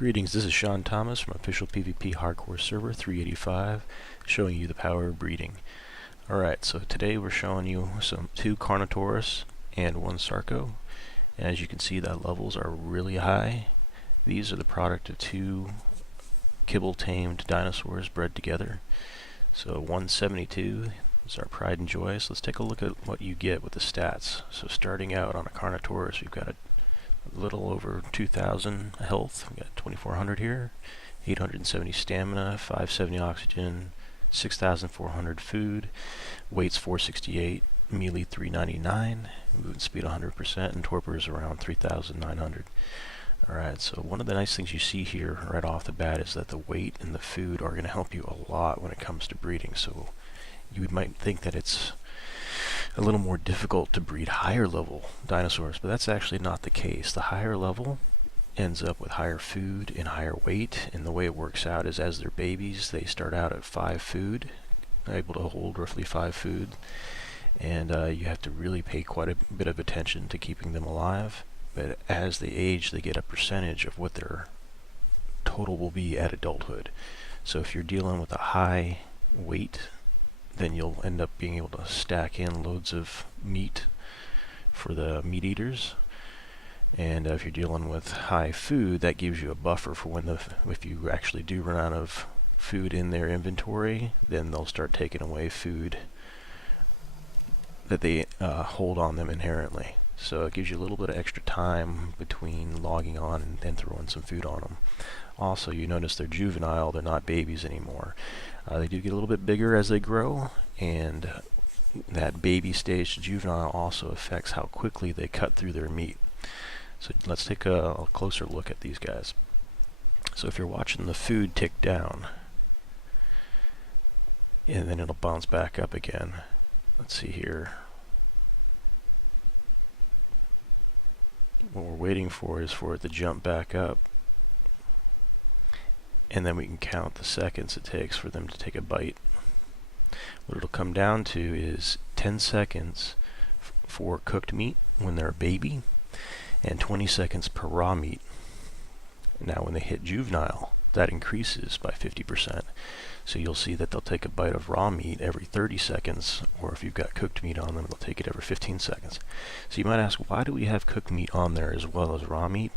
Greetings, this is SeanThomas from Official PvP Hardcore Server 385, showing you the power of breeding. Alright, so today we're showing you two Carnotaurus and one Sarco. As you can see, the levels are really high. These are the product of two kibble-tamed dinosaurs bred together. So 172 is our pride and joy. So let's take a look at what you get with the stats. So starting out on a Carnotaurus, we've got a little over 2,000 health. We got 2,400 here, 870 stamina, 570 oxygen, 6,400 food, weight's 468, melee 399, movement speed 100%, and torpor is around 3,900. Alright, so one of the nice things you see here right off the bat is that the weight and the food are going to help you a lot when it comes to breeding. So you might think that it's a little more difficult to breed higher level dinosaurs, but that's actually not the case. The higher level ends up with higher food and higher weight, and the way it works out is as they're babies, they start out at 5 food, able to hold roughly 5 food, and you have to really pay quite a bit of attention to keeping them alive. But as they age, they get a percentage of what their total will be at adulthood. So if you're dealing with a high weight, then you'll end up being able to stack in loads of meat for the meat eaters. And if you're dealing with high food, that gives you a buffer for when if you actually do run out of food in their inventory, then they'll start taking away food that they hold on them inherently. So it gives you a little bit of extra time between logging on and throwing some food on them. Also, you notice they're juvenile, they're not babies anymore. They do get a little bit bigger as they grow, and that baby stage to juvenile also affects how quickly they cut through their meat. So let's take a closer look at these guys. So if you're watching the food tick down, and then it'll bounce back up again. Let's see here. What we're waiting for is for it to jump back up, and then we can count the seconds it takes for them to take a bite. What it'll come down to is 10 seconds for cooked meat when they're a baby, and 20 seconds per raw meat. Now when they hit juvenile, that increases by 50%. So you'll see that they'll take a bite of raw meat every 30 seconds, or if you've got cooked meat on them, they'll take it every 15 seconds. So you might ask, why do we have cooked meat on there as well as raw meat?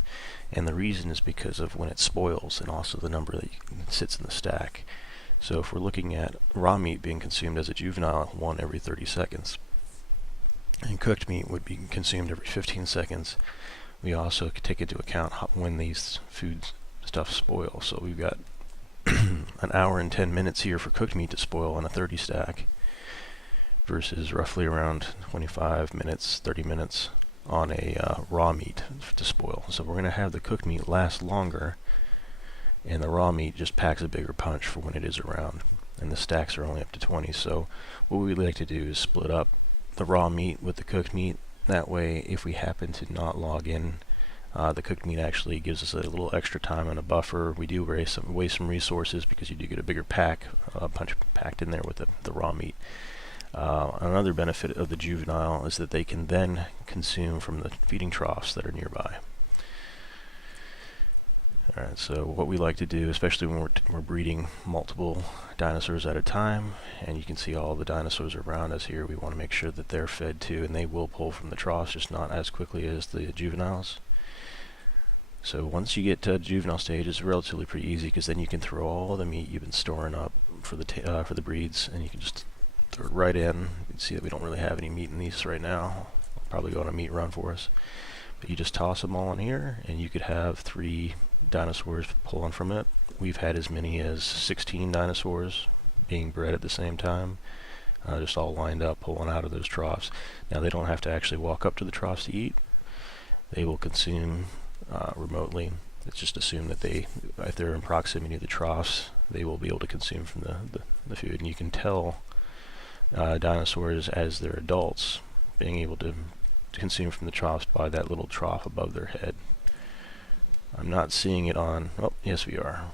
And the reason is because of when it spoils, and also the number that sits in the stack. So if we're looking at raw meat being consumed as a juvenile, one every 30 seconds, and cooked meat would be consumed every 15 seconds, we also could take into account when these food stuff spoil. So we've got an hour and 10 minutes here for cooked meat to spoil on a 30 stack versus roughly around 25 minutes, 30 minutes on a raw meat to spoil. So we're going to have the cooked meat last longer, and the raw meat just packs a bigger punch for when it is around, and the stacks are only up to 20. So what we like to do is split up the raw meat with the cooked meat. That way, if we happen to not log in, the cooked meat actually gives us a little extra time and a buffer. We do waste some resources because you do get a bigger punch packed in there with the raw meat. Another benefit of the juvenile is that they can then consume from the feeding troughs that are nearby. Alright, so what we like to do, especially when we're breeding multiple dinosaurs at a time, and you can see all the dinosaurs around us here, we want to make sure that they're fed too, and they will pull from the troughs, just not as quickly as the juveniles. So once you get to juvenile stage, it's relatively pretty easy, because then you can throw all the meat you've been storing up for the breeds, and you can just throw it right in. You can see that we don't really have any meat in these right now. I'll probably go on a meat run for us. But you just toss them all in here, and you could have 3 dinosaurs pulling from it. We've had as many as 16 dinosaurs being bred at the same time, just all lined up pulling out of those troughs. Now they don't have to actually walk up to the troughs to eat. They will consume remotely. It's just assumed that if they're in proximity to the troughs, they will be able to consume from the food. And you can tell dinosaurs as they're adults being able to consume from the troughs by that little trough above their head. I'm not seeing it on, oh yes we are.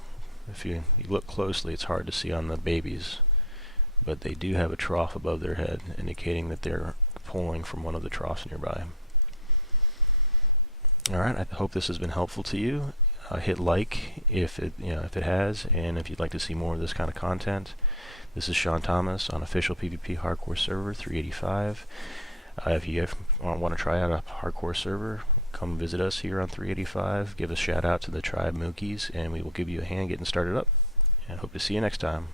If you look closely, it's hard to see on the babies, but they do have a trough above their head indicating that they're pulling from one of the troughs nearby. Alright, I hope this has been helpful to you. hit like if it has, and if you'd like to see more of this kind of content. This is SeanThomas on official PvP hardcore server 385. If you want to try out a hardcore server, come visit us here on 385. Give a shout out to the tribe Mookies, and we will give you a hand getting started up. And hope to see you next time.